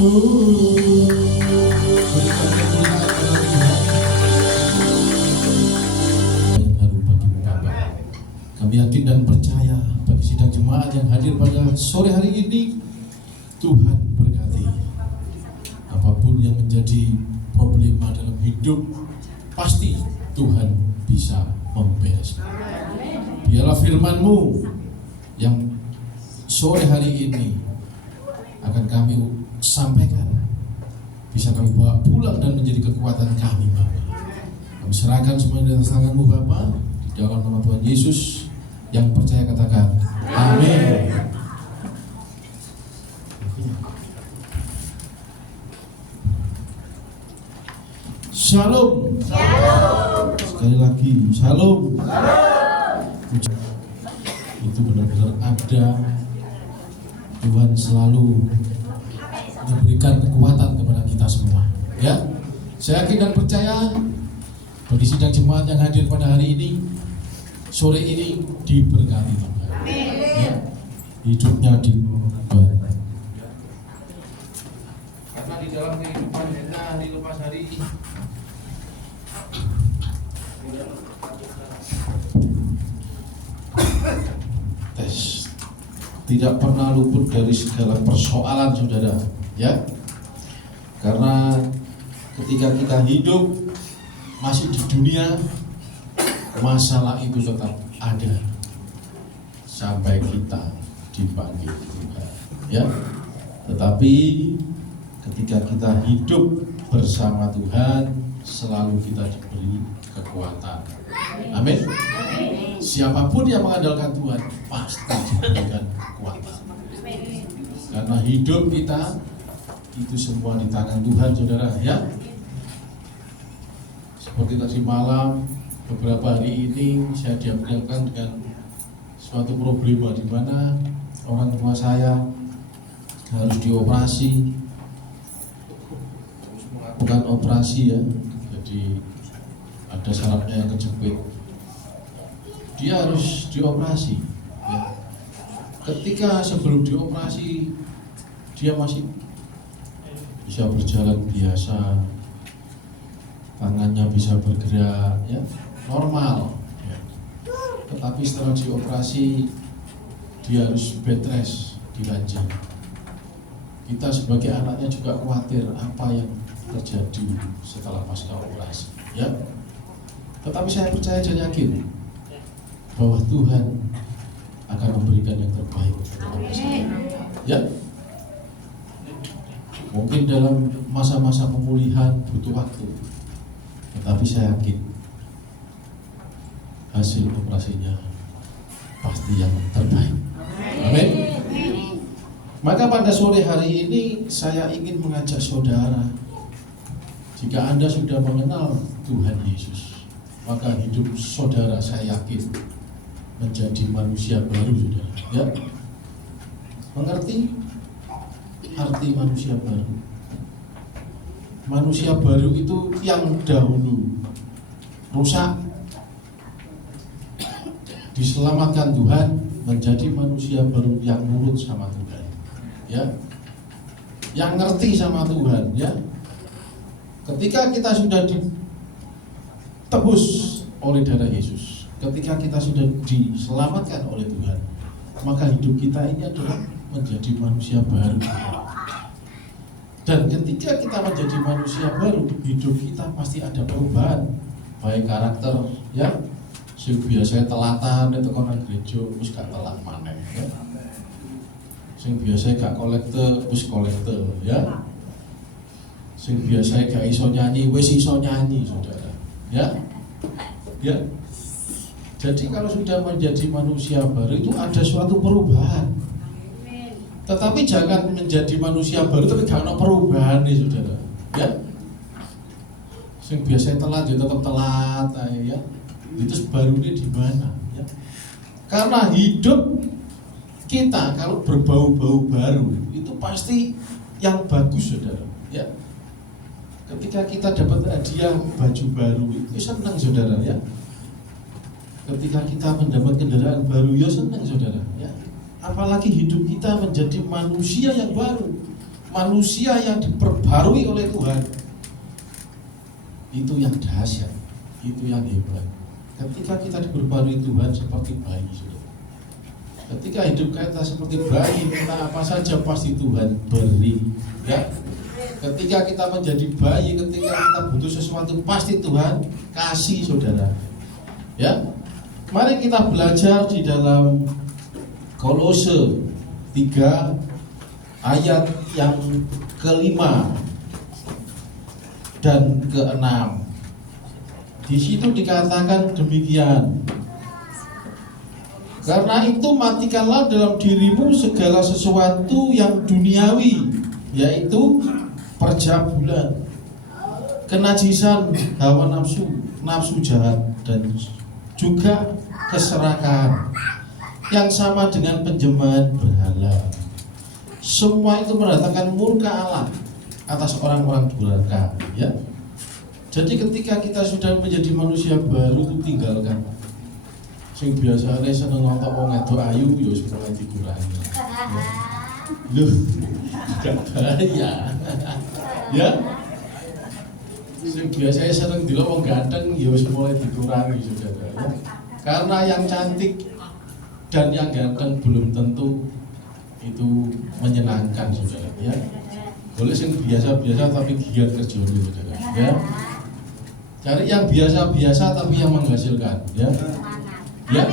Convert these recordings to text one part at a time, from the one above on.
Kami yakin dan percaya bagi sidang jemaat yang hadir pada sore hari ini, Tuhan berkati. Apapun yang menjadi problema dalam hidup, pasti Tuhan bisa membereskan. Biarlah firman-Mu yang sore hari ini akan kami sampaikan bisa kami bawa pulang dan menjadi kekuatan kami, Bapak. Kami serahkan semuanya dalam tangan-Mu, Bapak, di dalam nama Tuhan Yesus. Yang percaya katakan amin. Shalom. Shalom. Sekali lagi shalom. Shalom. Itu benar-benar ada. Tuhan selalu memberikan kekuatan kepada kita semua. Ya, saya yakin dan percaya bagi sidang jemaat yang hadir pada hari ini, sore ini diberkati, ya, hidupnya diberkati. Karena di dalam kehidupan kita di lepas hari ini, tidak pernah luput dari segala persoalan, saudara, ya. Karena ketika kita hidup masih di dunia, masalah itu tetap ada sampai kita dipanggil Tuhan, ya. Tetapi ketika kita hidup bersama Tuhan, selalu kita diberi kekuatan. Amin. Siapapun yang mengandalkan Tuhan pasti diberikan kekuatan. Karena hidup kita itu semua di tangan Tuhan, saudara, ya. Seperti tadi malam, beberapa hari ini saya dihadapkan dengan suatu problema di mana orang tua saya harus dioperasi, harus melakukan operasi, ya. Jadi ada sarafnya yang kejepit, dia harus dioperasi, ya. Ketika sebelum dioperasi dia masih bisa berjalan biasa, tangannya bisa bergerak, ya, normal, ya. Tetapi setelah dioperasi dia harus bed rest di ranjang. Kita sebagai anaknya juga khawatir apa yang terjadi setelah pasca operasi, ya. Tetapi saya percaya dan yakin bahwa Tuhan akan memberikan yang terbaik kepada saya, ya. Mungkin dalam masa-masa pemulihan butuh waktu, tetapi saya yakin hasil operasinya pasti yang terbaik. Amin. Maka pada sore hari ini saya ingin mengajak saudara, jika Anda sudah mengenal Tuhan Yesus, maka hidup saudara saya yakin menjadi manusia baru, saudara, ya. Mengerti arti manusia baru? Manusia baru itu yang dahulu rusak, diselamatkan Tuhan, menjadi manusia baru yang nurut sama Tuhan, ya, yang ngerti sama Tuhan, ya. Ketika kita sudah ditebus oleh darah Yesus, ketika kita sudah diselamatkan oleh Tuhan, maka hidup kita ini adalah menjadi manusia baru. Dan ketika kita menjadi manusia baru, hidup kita pasti ada perubahan, baik karakter, ya. Sing biasa telatan itu kono gereja wis gak telat maneh, ya. Sing biasa gak kolekte wis kolekte, ya. Sing biasa gak iso nyanyi wis iso nyanyi, saudara, ya. Ya. Jadi kalau sudah menjadi manusia baru itu ada suatu perubahan. Tetapi jangan menjadi manusia baru tapi gak ada perubahan nih, saudara, ya. Sing biasa telat ya tetap telat, ya. Itu baru ini di mana, ya? Karena hidup kita kalau berbau-bau baru itu pasti yang bagus, saudara, ya. Ketika kita dapat hadiah baju baru itu senang, saudara, ya. Ketika kita mendapat kendaraan baru ya senang, saudara, ya. Apalagi hidup kita menjadi manusia yang baru, manusia yang diperbarui oleh Tuhan, itu yang dahsyat, itu yang hebat. Ketika kita diperbarui Tuhan seperti bayi, saudara. Ketika hidup kita seperti bayi, kita apa saja pasti Tuhan beri, ya. Ketika kita menjadi bayi, ketika kita butuh sesuatu pasti Tuhan kasih, saudara. Ya, mari kita belajar di dalam Kolose 3 ayat yang ke-5 dan ke-6. Di situ dikatakan demikian. Karena itu matikanlah dalam dirimu segala sesuatu yang duniawi, yaitu perjabulan, kenajisan hawa nafsu, nafsu jahat, dan juga keserakahan yang sama dengan penyembahan berhala. Semua itu mendatangkan murka Allah atas orang-orang durhaka, ya. Jadi ketika kita sudah menjadi manusia baru, itu tinggalkan. Sing biasane seneng nonton wong wedok ayu ya wis mulai dikurangi. Loh, gak bahaya. Ya. Sing biasanya seneng delok wong ganteng ya wis mulai dikurangi, saudara. Ya. Karena yang cantik dan yang ganteng belum tentu itu menyenangkan, saudara. Ya. Boleh sing biasa-biasa tapi giat kerjanya, saudara. Ya. Cari yang biasa-biasa tapi yang menghasilkan, ya. Ya,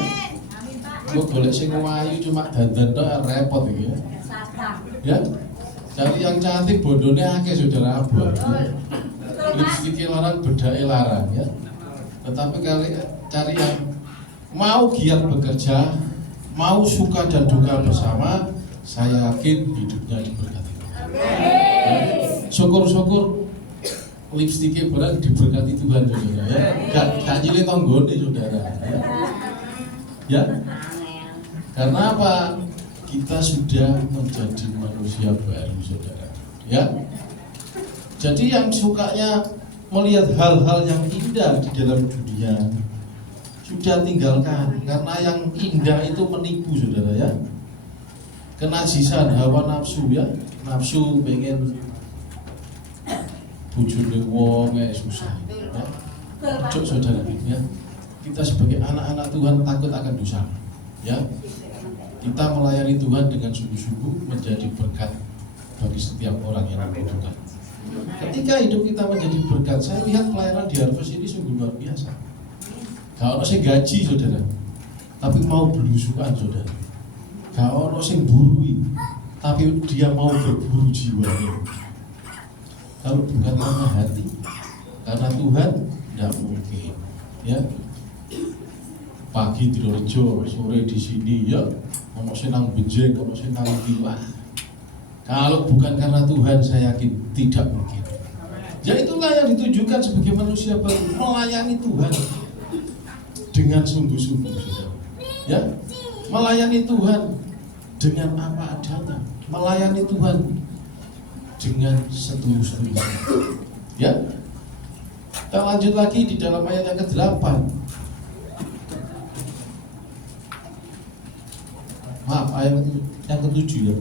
kok boleh sing wayu cuma dandan tok repot iki ya. Ya, cari yang cantik bondone akeh, saudara, abot. Lipstik larang, bedake larang, ya. Tetapi kali cari yang mau giat bekerja, mau suka dan duka bersama, saya yakin hidupnya diberkati. Ya. Syukur-syukur lipstiknya berat diberkati Tuhan, saudara, ya. Gak nyilih tonggone, saudara, ya. Ya, karena apa? Kita sudah menjadi manusia baru, saudara. Ya, jadi yang sukanya melihat hal-hal yang indah di dalam dunia sudah tinggalkan, karena yang indah itu menipu, saudara, ya. Kenajisan hawa nafsu, ya, nafsu pengen bujune wong susah, ya. Cuk, saudara, ya. Kita sebagai anak-anak Tuhan takut akan dosa, ya. Kita melayani Tuhan dengan sungguh-sungguh menjadi berkat bagi setiap orang yang membutuhkan. Ketika hidup kita menjadi berkat, saya lihat pelayanan di Harvest ini sungguh luar biasa. Gak ono sing gaji, saudara, tapi mau belusukan, saudara. Gak ono sing burui, tapi dia mau berburu jiwanya. Kalau bukan karena hati, karena Tuhan, tidak mungkin, ya. Pagi di Lorejo, sore di sini, ya. Ono senang Benjeng, ono senang Tiwa. Kalau bukan karena Tuhan, saya yakin tidak mungkin. Ya itulah yang ditujukan sebagai manusia baru, melayani Tuhan dengan sungguh-sungguh, saudara. Ya, melayani Tuhan dengan apa adanya, melayani Tuhan dengan setulus-tulusnya. Ya, kita lanjut lagi di dalam ayat yang ke-8. Maaf, ayat yang ke-7, ya.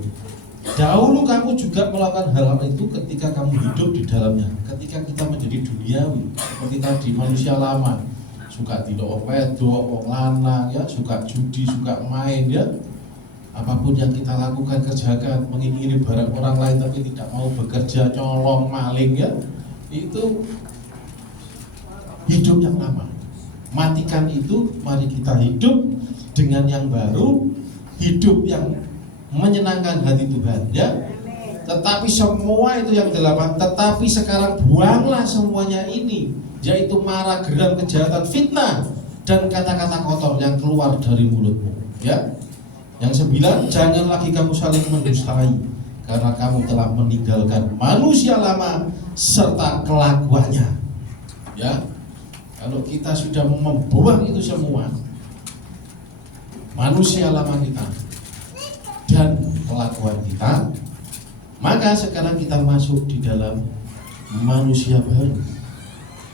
Dahulu kamu juga melakukan hal itu ketika kamu hidup di dalamnya. Ketika kita menjadi duniawi, seperti tadi manusia lama, suka tidak wong wedok, wong lanang, ya, suka judi, suka main, ya. Apapun yang kita lakukan, kerjakan, mengingini barang orang lain tapi tidak mau bekerja, nyolong, maling, ya. Itu hidup yang lama. Matikan itu, mari kita hidup dengan yang baru, hidup yang menyenangkan hati Tuhan, ya. Tetapi semua itu yang delapan, tetapi sekarang buanglah semuanya ini, yaitu marah, geram, kejahatan, fitnah, dan kata-kata kotor yang keluar dari mulutmu, ya. Yang 9, jangan lagi kamu saling mendustai, karena kamu telah meninggalkan manusia lama serta kelakuannya, ya. Kalau kita sudah membuang itu semua, manusia lama kita dan kelakuan kita, maka sekarang kita masuk di dalam manusia baru.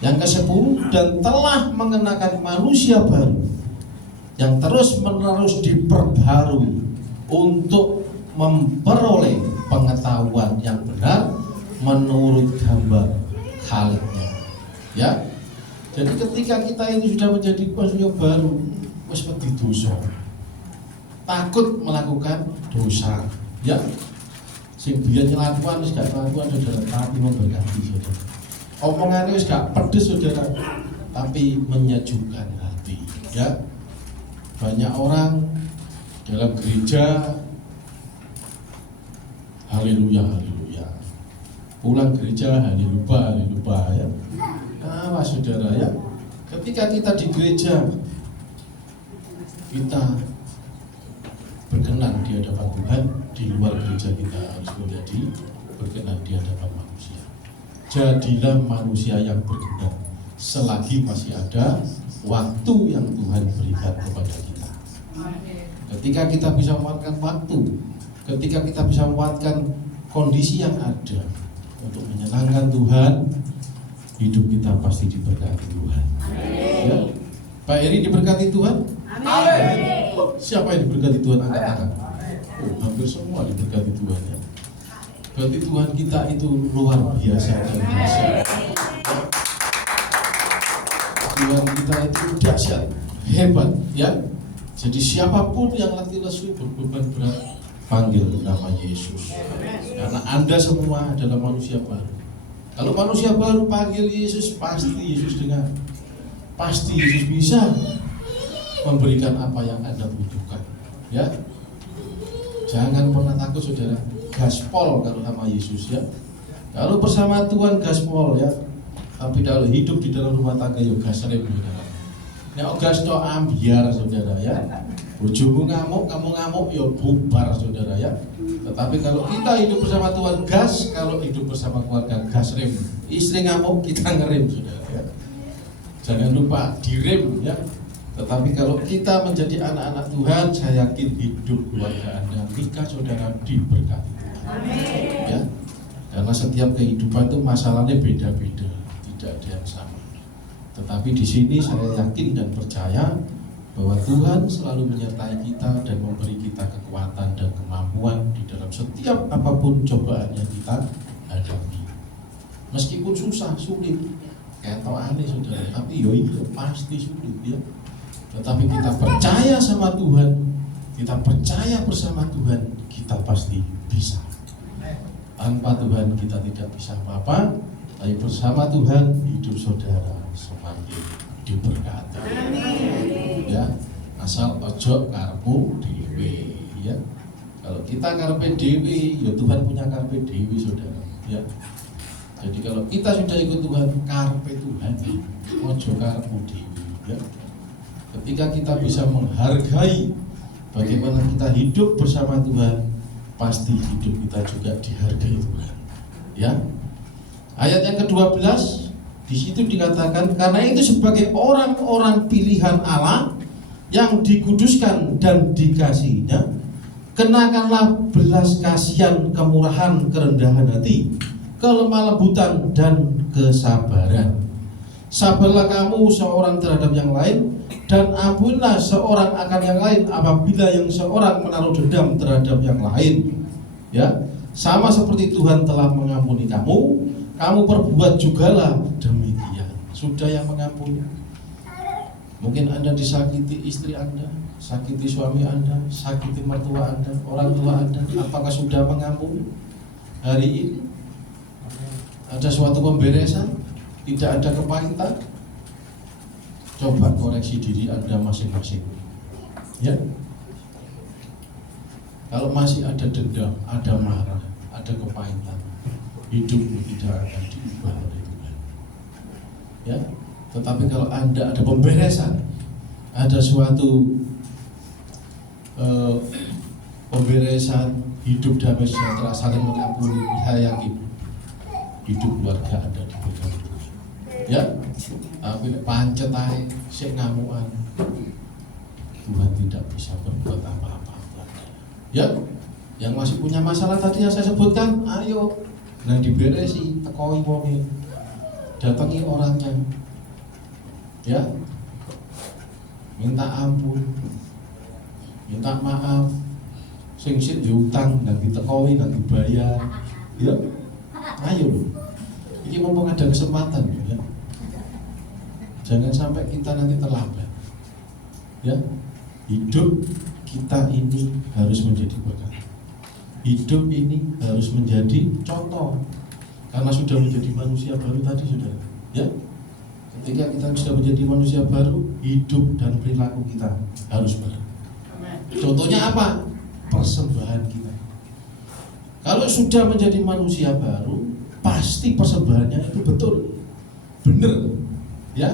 Yang ke-10, dan telah mengenakan manusia baru yang terus-menerus diperbarui untuk memperoleh pengetahuan yang benar. menurut gambar Khalidnya. Ya. Jadi ketika kita ini sudah menjadi manusia baru, wis wedi dosa. Takut melakukan dosa. Ya. Sing biyen nyelakuan wis gak ngelakuan saudara, tapi memberkati saudara. Omongannya wis gak pedes saudara, tapi menyejukkan hati. Ya. Banyak orang dalam gereja haleluya haleluya, pulang gereja haleluya ya. Nah saudara ya, ketika kita di gereja kita berkenan di hadapan Tuhan, di luar gereja kita harus menjadi berkenan di hadapan manusia. Jadilah manusia yang berkenan selagi masih ada waktu yang Tuhan berikan kepada kita. Ketika kita bisa memanfaatkan waktu, ketika kita bisa memanfaatkan kondisi yang ada untuk menyenangkan Tuhan, hidup kita pasti diberkati Tuhan. Ya. Pak Eri diberkati Tuhan? Amin. Siapa yang diberkati Tuhan? Angkat tangan. Oh, hampir semua diberkati Tuhan ya. Berarti Tuhan kita itu luar biasa dan dahsyat. Tuhan kita itu dahsyat, hebat ya. Jadi siapapun yang letih lesu berbeban berat, panggil nama Yesus. Karena Anda semua adalah manusia baru. Kalau manusia baru panggil Yesus, pasti Yesus dengar. Pasti Yesus bisa memberikan apa yang Anda butuhkan. Ya, jangan pernah takut saudara. Gaspol kalau sama Yesus ya. Kalau bersama Tuhan gaspol ya. Tapi kalau hidup di dalam rumah tangga ya gasrem saudara. Nek gas tok ambiar saudara ya. Bojomu ngamuk, kamu ngamuk ya bubar saudara ya. Tetapi kalau kita hidup bersama Tuhan gas, kalau hidup bersama keluarga gas rem. Istri ngamuk kita ngerem saudara ya. Jangan lupa direm ya. Tetapi kalau kita menjadi anak-anak Tuhan, saya yakin hidup keluarga Anda, nikah saudara diberkati. Amin. Ya. Karena setiap kehidupan itu masalahnya beda-beda, tidak ada yang sama. Tetapi di sini saya yakin dan percaya bahwa Tuhan selalu menyertai kita dan memberi kita kekuatan dan kemampuan di dalam setiap apapun cobaan yang kita hadapi. Meskipun susah, sulit, kayak tau aneh saudara, tapi iya pasti sulit ya. Tetapi kita percaya sama Tuhan, kita percaya bersama Tuhan, kita pasti bisa. Tanpa Tuhan kita tidak bisa apa-apa, tapi bersama Tuhan hidup saudara semakin diberkati. Ya, asal ojo karepmu dhewe ya. Kalau kita karepe dhewe, ya Tuhan punya karepe dhewe saudara ya. Jadi kalau kita sudah ikut Tuhan, karepe Tuhan, ojo karepmu dhewe ya. Ketika kita bisa menghargai bagaimana kita hidup bersama Tuhan, pasti hidup kita juga dihargai Tuhan. Ya. Ayat yang ke-12 di situ dikatakan, karena itu sebagai orang-orang pilihan Allah yang dikuduskan dan dikasihinya, kenakanlah belas kasihan, kemurahan, kerendahan hati, kelemah lembutan dan kesabaran. Sabarlah kamu seorang terhadap yang lain, dan ampunilah seorang akan yang lain apabila yang seorang menaruh dendam terhadap yang lain. Ya, sama seperti Tuhan telah mengampuni kamu, kamu perbuat jugalah demikian. Sudah yang mengampuni. Mungkin Anda disakiti istri Anda, sakiti suami Anda, sakiti mertua Anda, orang tua Anda. Apakah sudah mengampuni? Hari ini ada suatu pemberesan, tidak ada kepahitan. Coba koreksi diri Anda masing-masing. Ya. Kalau masih ada dendam, ada marah, ada kepahitan, hidupmu tidak akan diubah oleh Tuhan. Ya. Tetapi kalau Anda ada pemberesan, ada suatu pemberesan, hidup damai sejahtera, saling mengampuni, saya yakin hidup keluarga Anda diberkati. Ya, tapi pancet ae sik ngamukan, Tuhan tidak bisa berbuat apa-apa. Ya, yang masih punya masalah tadi yang saya sebutkan, ayo nang diberesi, tekoi wonge, datangi orangnya. Ya, minta ampun, minta maaf, sing sik diutang nang ditekoi nang dibayar. Ya, Ayo loh, ini mumpung ada kesempatan ya. Jangan sampai kita nanti terlambat. Ya, hidup kita ini harus menjadi berkat. Hidup ini harus menjadi contoh. Karena sudah menjadi manusia baru tadi, saudara. Ya, ketika kita sudah menjadi manusia baru, hidup dan perilaku kita harus baru. Contohnya apa? Persembahan kita. Kalau sudah menjadi manusia baru, pasti persembahannya itu betul, benar, ya.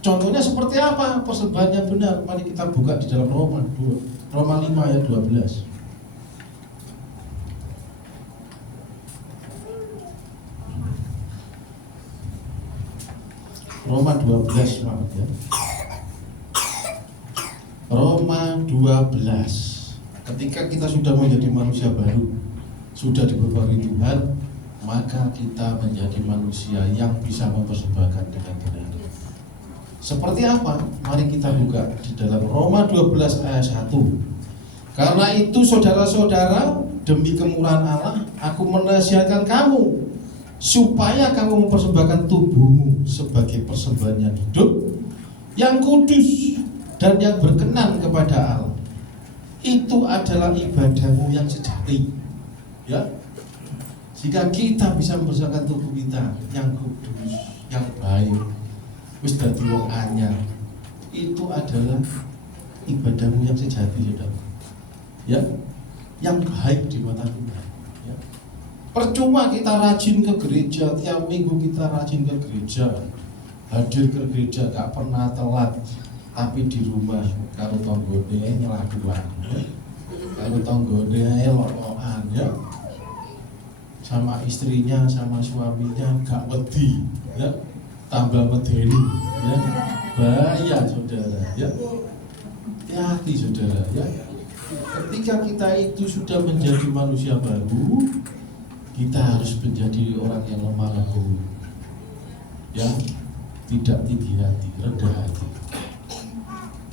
Contohnya seperti apa persembahannya benar? Mari kita buka di dalam Roma 5 ayat 12. Roma 12, maaf ya. Roma 12. Ketika kita sudah menjadi manusia baru, sudah diberkati Tuhan, maka kita menjadi manusia yang bisa mempersembahkan dengan benar. Seperti apa? Mari kita buka di dalam Roma 12 ayat 1. Karena itu saudara-saudara, demi kemurahan Allah, aku menasihatkan kamu supaya kamu mempersembahkan tubuhmu sebagai persembahan yang hidup, yang kudus dan yang berkenan kepada Allah. Itu adalah ibadahmu yang sejati. Ya, jika kita bisa mempersembahkan tubuh kita yang kudus, yang baik, wis dadi wong anyar, itu adalah ibadahmu yang sejati, saudara. Ya, yang baik di mata Tuhan. Ya. Percuma kita rajin ke gereja, tiap minggu kita rajin ke gereja, hadir ke gereja, gak pernah telat, tapi di rumah karo tanggone nyeladuan, ya. Karo tanggone lokokan, ya. Sama istrinya, sama suaminya gak wedi, ya. Tambah medeni, ya. Bahaya, saudara, ya. Hati-hati, saudara, ya. Ketika kita itu sudah menjadi manusia baru, kita harus menjadi orang yang lemah lembut, ya, tidak tinggi hati, rendah hati,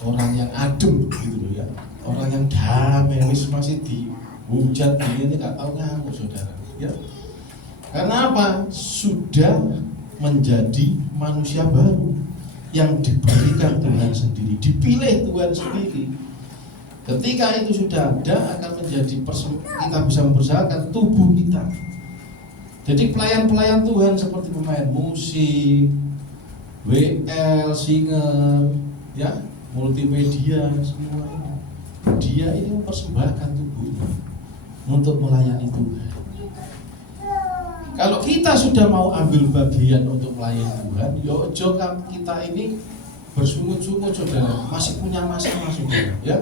orang yang adem gitu loh, ya, orang yang damai, masih dihujat ini nggak tahu ngamuk, saudara, ya. Karena apa? Sudah menjadi manusia baru yang diberikan Tuhan sendiri, dipilih Tuhan sendiri. Ketika itu sudah ada, akan menjadi kita bisa mempersembahkan tubuh kita. Jadi pelayan-pelayan Tuhan seperti pemain musik, WL, singer, ya, multimedia, semua ini. Dia ini mempersembahkan tubuhnya untuk melayani Tuhan. Kalau kita sudah mau ambil bagian untuk melayani Tuhan, yo kita ini bersungut-sungut, saudara, masih punya masalah, saudara, ya.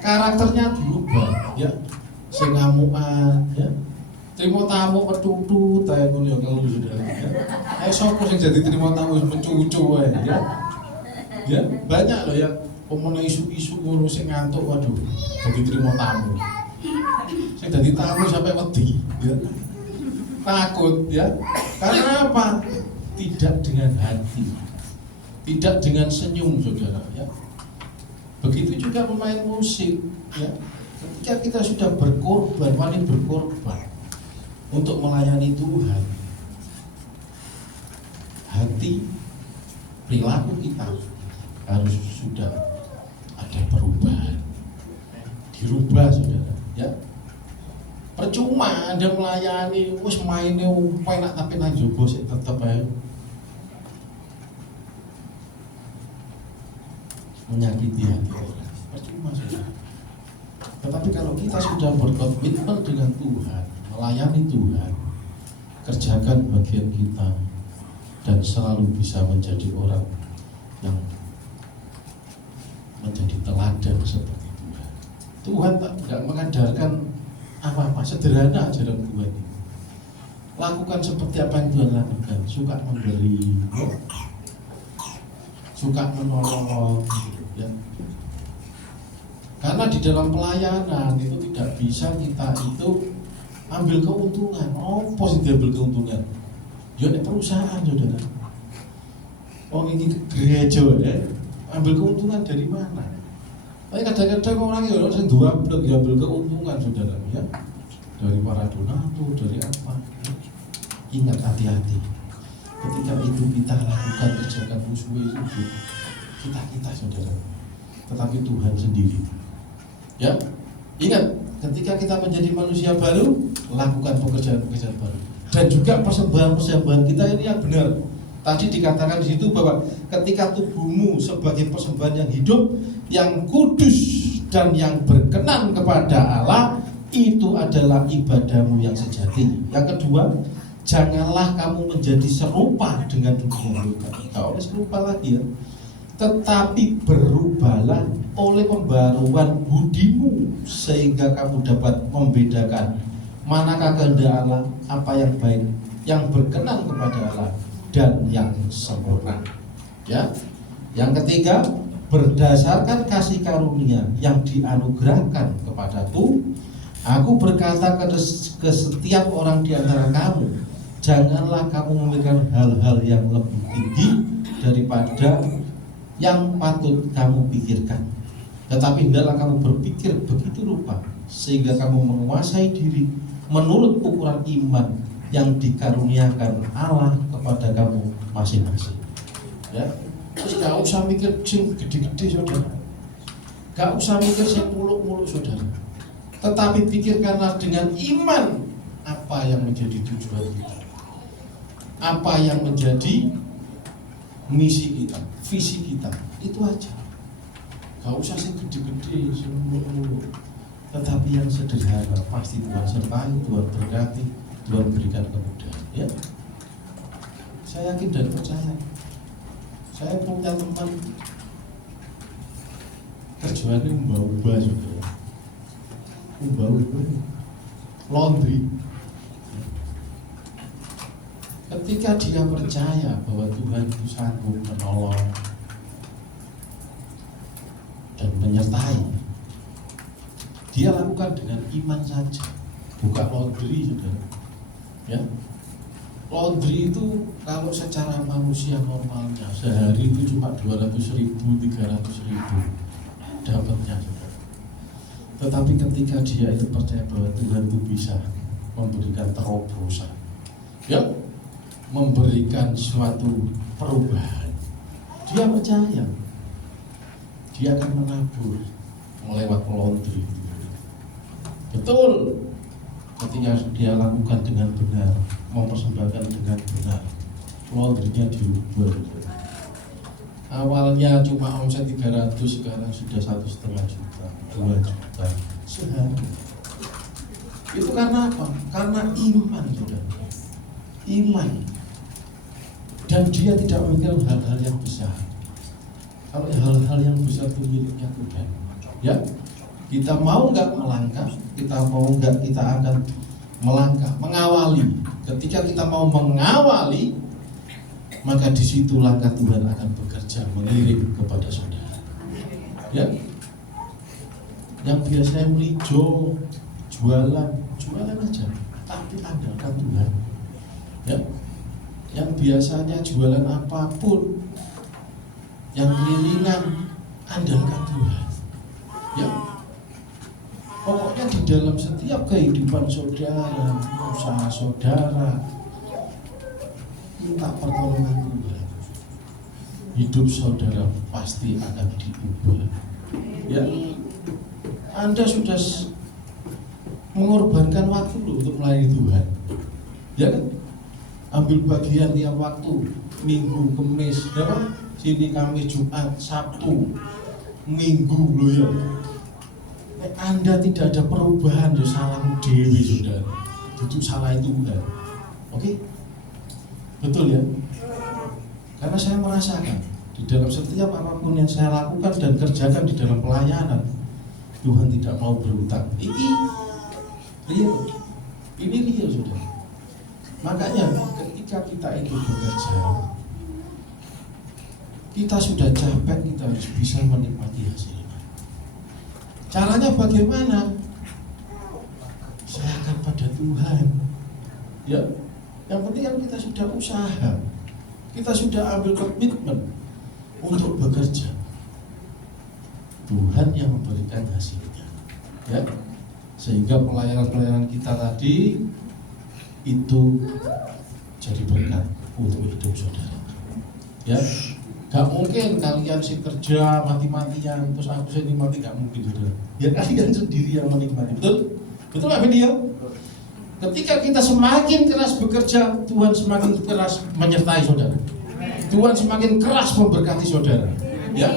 Karakternya berubah, ya, sing ngamukan, ya, terima tamu petutut, kayak ngono ya kalau sudah, ya. Sopo sing jadi terima tamu mencucu, ya, banyak loh ya, pemenang isu-isu ngono sing ngantuk, waduh, jadi terima tamu, sing jadi tamu sampai wedi, ya, takut, ya, karena apa? Tidak dengan hati, tidak dengan senyum, saudara, ya. Begitu juga pemain musik, ya. Ketika kita sudah berkorban, wani berkorban untuk melayani Tuhan, hati, perilaku kita harus sudah ada perubahan, dirubah, saudara, ya. Percuma Anda melayani, wis maine enak tapi nang jowo sik tetep ae menyakiti hati orang. Percuma, saudara. Tetapi kalau kita sudah berkomitmen dengan Tuhan, melayani Tuhan, kerjakan bagian kita, dan selalu bisa menjadi orang yang menjadi teladan seperti Tuhan. Tuhan tidak mengajarkan apa-apa, sederhana ajaran Tuhan ini. Lakukan seperti apa yang Tuhan lakukan, suka memberi, ya, suka menolong, ya. Karena di dalam pelayanan itu tidak bisa kita itu ambil keuntungan. Oh, positif ambil keuntungan. Ya, di perusahaan, saudara. Oh, ini gereja, ya. Ambil keuntungan dari mana? Tapi kadang-kadang orang yang harus dua blok ya ambil keuntungan, saudara, ya. Dari para donatur, dari apa? Ya. Ingat, hati-hati. Ketika itu kita lakukan, kerjakan musuh itu kita saudara, tetapi Tuhan sendiri. Ya, ingat, ketika kita menjadi manusia baru, lakukan pekerjaan-pekerjaan baru. Dan juga persembahan-persembahan kita ini yang benar. Tadi dikatakan di situ bahwa ketika tubuhmu sebagai persembahan yang hidup, yang kudus dan yang berkenan kepada Allah, itu adalah ibadahmu yang sejati. Yang kedua, janganlah kamu menjadi serupa dengan dunia. Tidak oleh serupa lagi ya, tetapi berubahlah oleh pembaruan budimu, sehingga kamu dapat membedakan manakah kehendak Allah, apa yang baik, yang berkenan kepada Allah, dan yang sempurna. Ya. Yang ketiga, berdasarkan kasih karunia yang dianugerahkan kepadaku, aku berkata ke setiap orang di antara kamu, janganlah kamu memikirkan hal-hal yang lebih tinggi daripada yang patut kamu pikirkan, tetapi hendaklah kamu berpikir begitu rupa sehingga kamu menguasai diri menurut ukuran iman yang dikaruniakan Allah kepada kamu masing-masing. Ya, terus gak usah mikir sing gede-gede saudara, gak usah mikir sing muluk-muluk saudara, tetapi pikirkanlah dengan iman apa yang menjadi tujuan kita, apa yang menjadi misi kita, visi kita, itu aja. Gak usah sing gede-gede, sing muluk-muluk, tetapi yang sederhana. Pasti Tuhan sertai, Tuhan berkati, Tuhan berikan kemudahan. Ya, saya yakin dan percaya. Saya punya teman kerjaannya ubah-ubah juga, ubah-ubah, laundry. Ketika dia percaya bahwa Tuhan itu sanggup menolong dan menyertai, dia lakukan dengan iman saja. Buka laundry, saudara. Ya, laundry itu kalau secara manusia normalnya sehari itu cuma 200.000, 300.000 dapatnya, saudara. Tetapi ketika dia itu percaya bahwa Tuhan itu bisa memberikan terobosan, ya, memberikan suatu perubahan, dia percaya dia akan menabur melewat laundry. Betul, ketika dia lakukan dengan benar, mempersembahkan dengan benar, laundry-nya diubah. Awalnya cuma omset 300, sekarang sudah 1,5 juta, 2 juta sehari. Itu karena apa? Karena iman, saudara. Iman. Dan dia tidak memikir hal-hal yang besar. Kalau hal-hal yang besar itu miliknya Tuhan. Ya, kita mau nggak melangkah, kita mau nggak, kita akan melangkah, mengawali. Ketika kita mau mengawali, maka di situ langkah Tuhan akan bekerja mengirim kepada saudara. Ya, yang biasanya melijo, jualan aja, tapi andalkan Tuhan. Ya, yang biasanya jualan apapun, yang kelilingan, andalkan Tuhan. Ya, pokoknya di dalam setiap kehidupan saudara, usaha saudara, minta pertolongan Tuhan. Hidup saudara pasti akan diubah. Ya, Anda sudah mengorbankan waktu untuk melayani Tuhan. Ya kan? Ambil bagian tiap waktu, Minggu, Kamis, ya kan? Sini Kamis, Jumat, Sabtu, Minggu loh ya. Anda tidak ada perubahan, ya salah dewi saudara. Itu salah Tuhan. Oke? Betul ya? Karena saya merasakan di dalam setiap apapun yang saya lakukan dan kerjakan di dalam pelayanan, Tuhan tidak mau berhutang. Ini real. Ini real, saudara. Makanya ketika kita itu bekerja, kita sudah capek, kita harus bisa menikmati hasilnya. Caranya bagaimana? Serahkan pada Tuhan. Ya, yang penting kan kita sudah usaha, kita sudah ambil komitmen untuk bekerja. Tuhan yang memberikan hasilnya. Ya, sehingga pelayanan-pelayanan kita tadi itu jadi berkat untuk hidup saudara. Ya, gak mungkin kalian sih kerja mati-matian terus aku sih nikmati, gak mungkin saudara. Ya kalian sendiri yang menikmati, betul? Betul apa dia? Ketika kita semakin keras bekerja, Tuhan semakin keras menyertai saudara. Tuhan semakin keras memberkati saudara. Ya,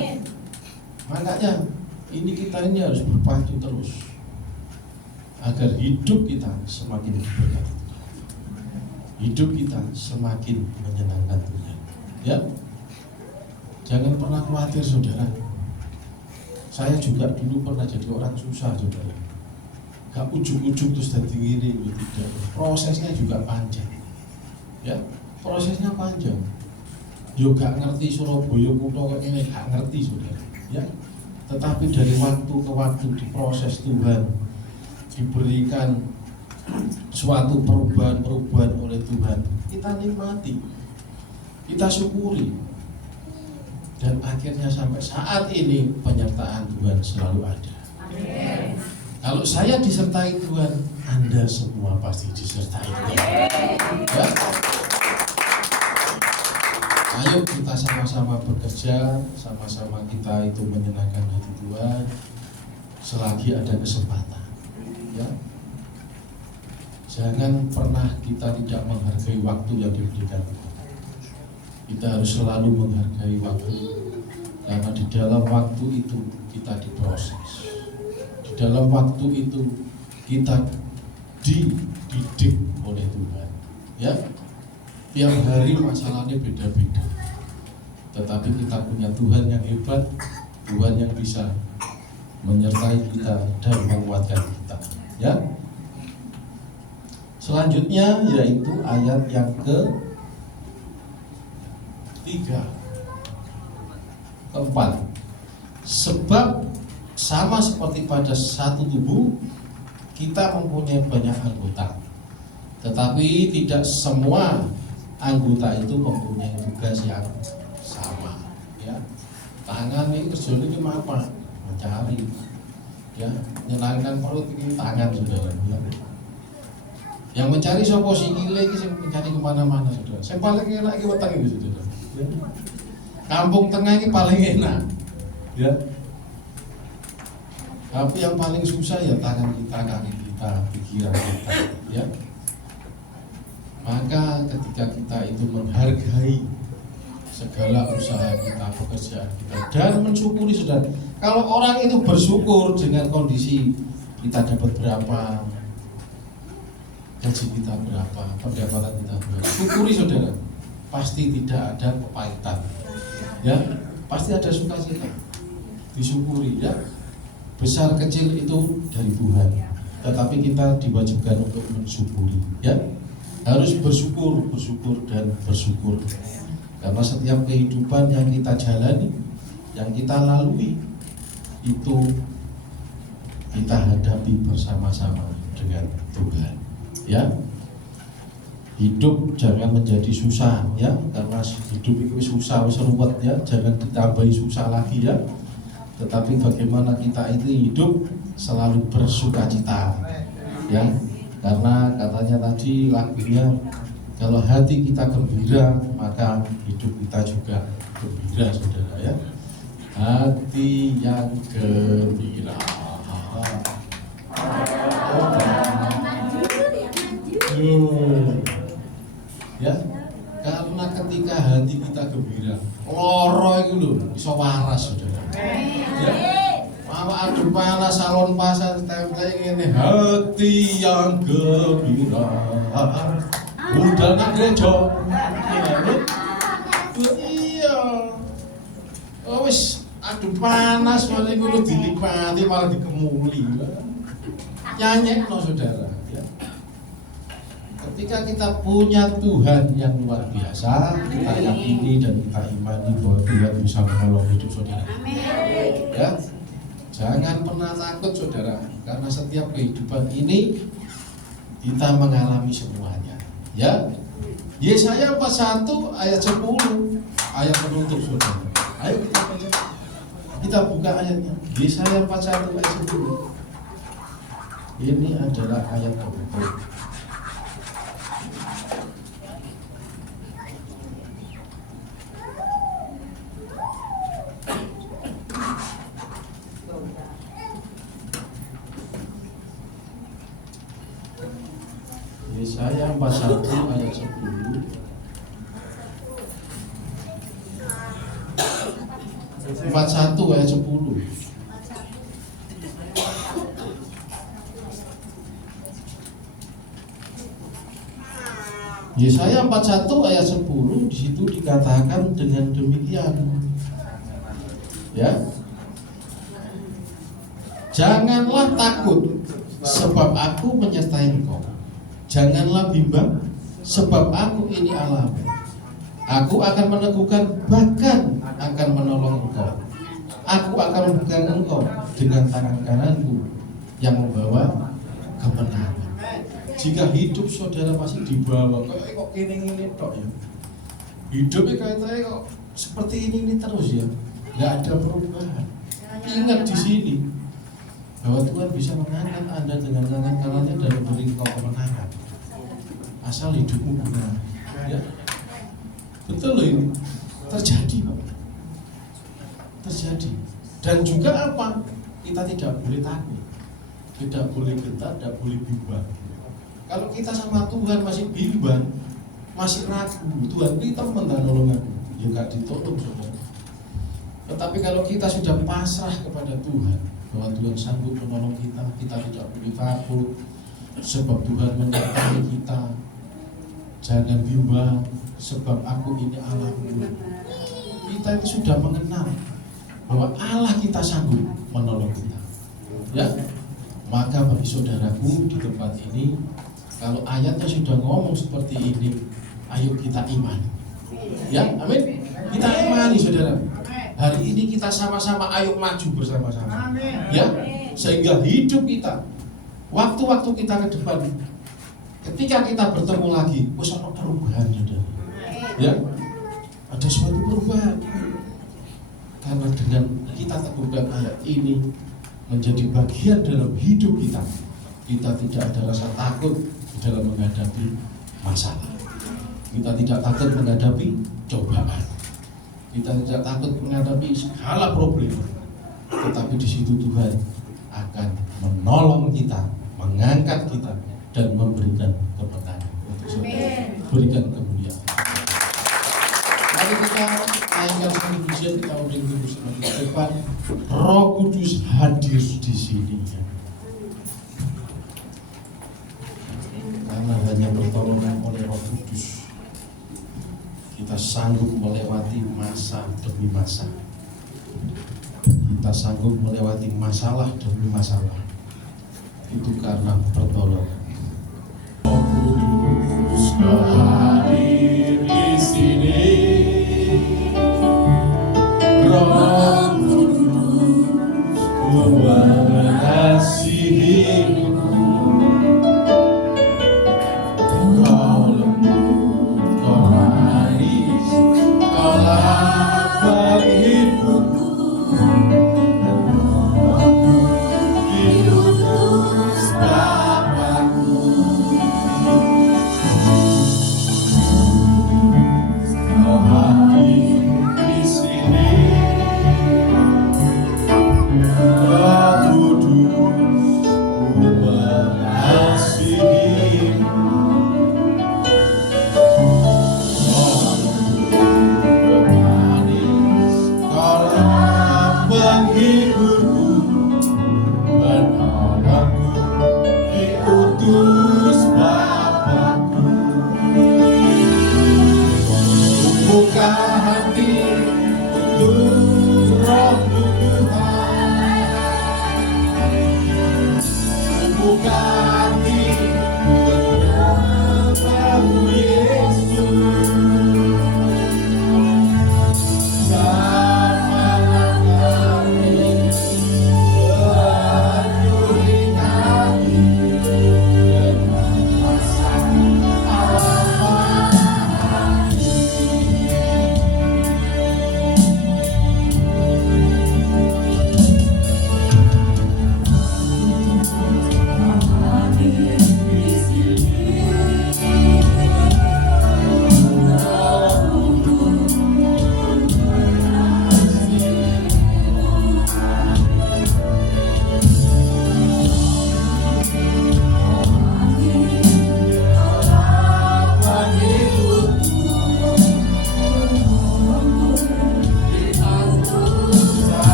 makanya kita ini harus berpacu terus agar hidup kita semakin berkati, hidup kita semakin menyenangkan Tuhan. Ya, jangan pernah khawatir saudara. Saya juga dulu pernah jadi orang susah saudara. Gak ujuk-ujuk terus jadi gini, tidak. Prosesnya juga panjang. Ya, prosesnya panjang. Yo gak ngerti Surabaya kutha kok ngene, gak ngerti saudara. Ya, tetapi dari waktu ke waktu diproses Tuhan, diberikan suatu perubahan oleh Tuhan, kita nikmati, kita syukuri, dan akhirnya sampai saat ini penyertaan Tuhan selalu ada. Amin. Kalau saya disertai Tuhan, Anda semua pasti disertai Tuhan. Ya? Ayo kita sama-sama bekerja, sama-sama kita itu menyenangkan hati Tuhan selagi ada kesempatan. Ya, jangan pernah kita tidak menghargai waktu yang diberikan. Kita harus selalu menghargai waktu, karena di dalam waktu itu kita diproses. Di dalam waktu itu kita dididik oleh Tuhan. Ya, tiap hari masalahnya beda-beda, tetapi kita punya Tuhan yang hebat, Tuhan yang bisa menyertai kita dan menguatkan kita. Ya, selanjutnya yaitu ayat yang keempat. Sebab sama seperti pada satu tubuh, kita mempunyai banyak anggota, tetapi tidak semua anggota itu mempunyai tugas yang sama. Ya, tangan ini kerjanya ini apa? Mencari. Ya, menyenangkan perut ini tangan saudara. Ya. Yang mencari sopo sikile iki sing mencari kemana-mana saudara. Yang paling enak iki weteng iki saudara. Ya. Kampung tengah ini paling enak. Ya. Tapi yang paling susah ya tangan kita, kaki kita, pikiran kita. Ya. Maka ketika kita itu menghargai segala usaha kita, pekerjaan kita, dan mensyukuri saudara. Kalau orang itu bersyukur dengan kondisi kita dapat berapa, gaji kita berapa, pendapatan kita berapa, syukuri saudara. Pasti tidak ada kepahitan. Ya, pasti ada sukacita. Disyukuri ya. Besar kecil itu dari Tuhan. Tetapi kita diwajibkan untuk mensyukuri. Ya. Harus bersyukur dan bersyukur. Karena setiap kehidupan yang kita jalani, yang kita lalui, itu kita hadapi bersama-sama dengan Tuhan. Ya, hidup jangan menjadi susah, ya, karena hidup itu susah, ruwet, ya, jangan ditambahi susah lagi, ya. Tetapi bagaimana kita itu hidup selalu bersukacita, ya. Karena katanya tadi lagunya, kalau hati kita gembira, maka hidup kita juga gembira, saudara, ya. Hati yang gembira. Ya, karena ketika hati kita gembira, loro itu loh, bisa waras, saudara. Ya. Mau adu panas salon pasar template ini, hati yang gembira udah nak gereja. Iya, oh wis adu panas malah kudu dinikmati malah dikemuli. Nyanyi no saudara. Ya. Ketika kita punya Tuhan yang luar biasa, kita yakini dan kita imani bahwa Tuhan bisa menolong hidup saudara. Ya. Jangan pernah takut saudara, karena setiap kehidupan ini kita mengalami semuanya. Ya, Yesaya 41 ayat 10, ayat penutup saudara. Ayo kita baca, kita buka ayatnya. Yesaya 41 ayat 10. Ini adalah ayat penutup. 41 ayat 10. 41 ayat 10. Yesaya 41 ayat 10 di situ dikatakan dengan demikian. Ya. Janganlah takut sebab aku menyertai engkau. Janganlah bimbang sebab aku ini Allahmu. Aku akan meneguhkan bahkan akan menolong engkau. Aku akan memegang engkau dengan tangan kananku yang membawa kemenangan. Jika hidup saudara masih dibawa kok gini tok ya. Hidupnya kaitannya kok seperti ini terus ya. Nggak ada perubahan. Ingat di sini bahwa Tuhan bisa mengangkat Anda dengan tangan kanannya dan memberi engkau kemenangan. Asal hidupmu benar. Ya. Betul loh ini. Terjadi Pak. Terjadi. Dan juga apa? Kita tidak boleh takut. Tidak boleh gentar, tidak boleh bimbang. Kalau kita sama Tuhan masih bimbang, masih ragu, Tuhan kita minta nolongan, ya nggak ditolong saudara. Tetapi kalau kita sudah pasrah kepada Tuhan, bahwa Tuhan sanggup menolong kita, kita tidak boleh takut, sebab Tuhan menyertai kita. Jangan bimbang, sebab aku ini Allahmu. Kita itu sudah mengenal bahwa Allah kita sanggup menolong kita. Ya, maka bagi saudaraku di tempat ini, kalau ayatnya sudah ngomong seperti ini, ayo kita iman. Ya, amin. Kita imani saudara. Hari ini kita sama-sama ayo maju bersama-sama. Ya, sehingga hidup kita, waktu-waktu kita ke depan, ketika kita bertemu lagi, ada perubahan saudara. Ya, ada suatu perubahan. Karena dengan kita teguhkan ayat ini menjadi bagian dalam hidup kita, kita tidak ada rasa takut dalam menghadapi masalah. Kita tidak takut menghadapi cobaan. Kita tidak takut menghadapi segala problem. Tetapi di situ Tuhan akan menolong kita, mengangkat kita, dan memberikan kemenangan. Berikan kemuliaan. Mari kita ayatkan satu pujian, kita udah terus di depan. Roh Kudus hadir di sini. Karena hanya pertolongan oleh Roh Kudus kita sanggup melewati masa demi masa. Kita sanggup melewati masalah demi masalah. Itu karena pertolongan. Roh Kudus hadir di sini. Roh Kudus mengasihimu.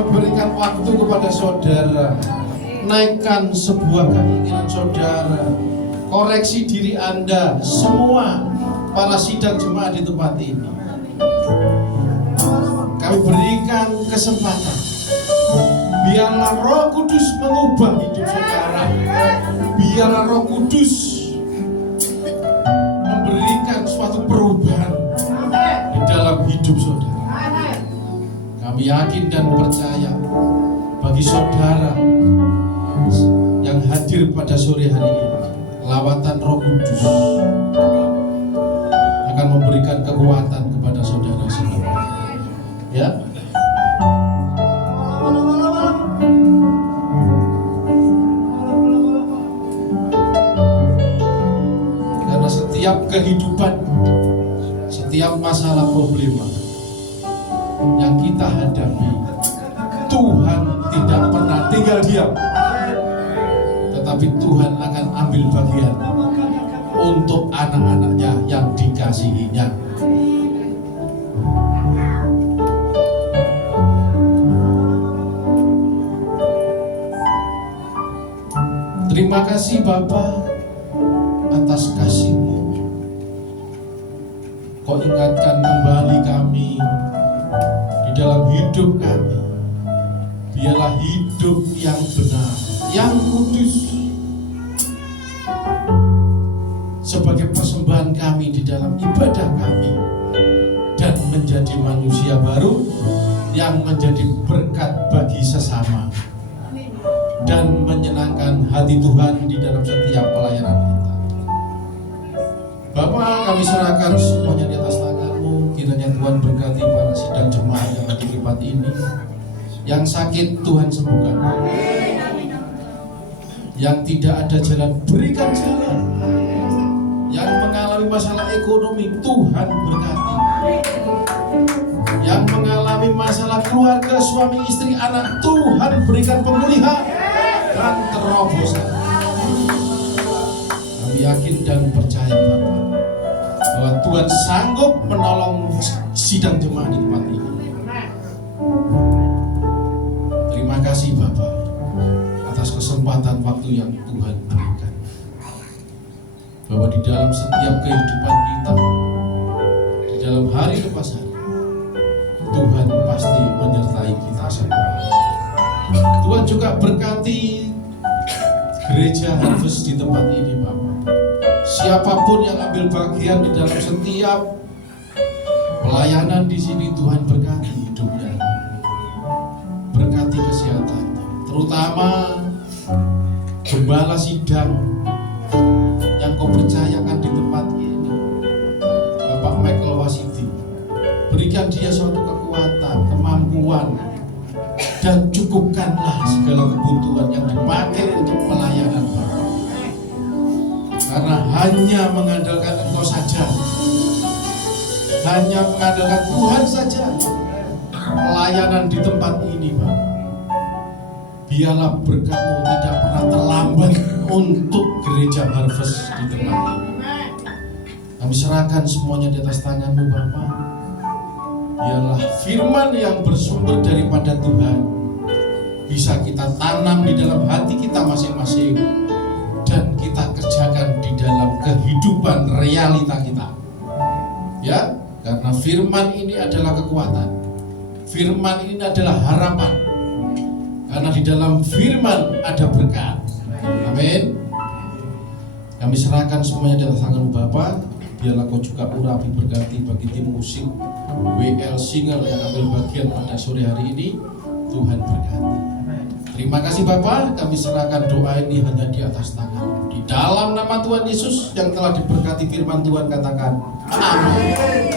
memberikan waktu kepada saudara. Naikkan sebuah keinginan saudara. Koreksi diri Anda, semua para sidang jemaat di tempat ini. Kami berikan kesempatan. Biarlah Roh Kudus mengubah hidup saudara. Biarlah Roh Kudus memberikan suatu perubahan di dalam hidup saudara. Kami yakin dan percaya bagi saudara yang hadir pada sore hari ini, lawatan Roh Kudus akan memberikan kekuatan kepada saudara semua. Ya. Karena setiap kehidupan, setiap masalah problema yang kita hadapi, Tuhan tidak pernah tinggal diam, tetapi Tuhan akan ambil bagian untuk anak-anaknya yang dikasihinya. Terima kasih Bapa atas kasih-Mu. Kau ingatkan kembali kami di dalam hidup kami. Biarlah hidup yang benar, yang kudus, sebagai persembahan kami di dalam ibadah kami, dan menjadi manusia baru yang menjadi berkat bagi sesama dan menyenangkan hati Tuhan di dalam setiap pelayanan kita. Bapa, kami serahkan semuanya di atas tangan-Mu. Kiranya Tuhan berkati para sidang jemaat yang ada di tempat ini. Yang sakit Tuhan sembuhkan, yang tidak ada jalan berikan jalan, yang mengalami masalah ekonomi Tuhan berkati, yang mengalami masalah keluarga suami istri anak Tuhan berikan pemulihan dan terobosan. Kami yakin dan percaya Bapak bahwa Tuhan sanggup menolong sidang jemaat di tempat ini. Terima kasih Bapak atas kesempatan waktu yang Tuhan berikan, bahwa di dalam setiap kehidupan kita, di dalam hari lepas hari, Tuhan pasti menyertai kita semua. Tuhan juga berkati gereja Harvest di tempat ini Bapak. Siapapun yang ambil bagian di dalam setiap pelayanan di sini, Tuhan berkati hidupnya, berkati kesehatannya, terutama gembala sidang yang Kau percayakan di tempat ini, Bapak Michael Wasidi. Berikan dia suatu kekuatan, kemampuan, dan cukupkanlah segala kebutuhan yang dipakai untuk pelayanan Bapak. Karena hanya mengandalkan Engkau saja, hanya mengandalkan Tuhan saja, pelayanan di tempat ini Bapak. Biarlah berkat-Mu tidak pernah terlambat untuk gereja Harvest di tempat ini. Kami serahkan semuanya di atas tangan-Mu Bapak. Biarlah firman yang bersumber daripada Tuhan bisa kita tanam di dalam hati kita masing-masing, dan kita kerjakan di dalam kehidupan realita kita. Ya, karena firman ini adalah kekuatan. Firman ini adalah harapan. Karena di dalam firman ada berkat. Amin. Kami serahkan semuanya di atas tangan Bapa. Biarlah Kau juga urapi berkati bagi tim musik WL Singer yang ambil bagian pada sore hari ini. Tuhan berkati. Terima kasih Bapa. Kami serahkan doa ini hanya di atas tangan. Di dalam nama Tuhan Yesus yang telah diberkati firman Tuhan, katakan amin.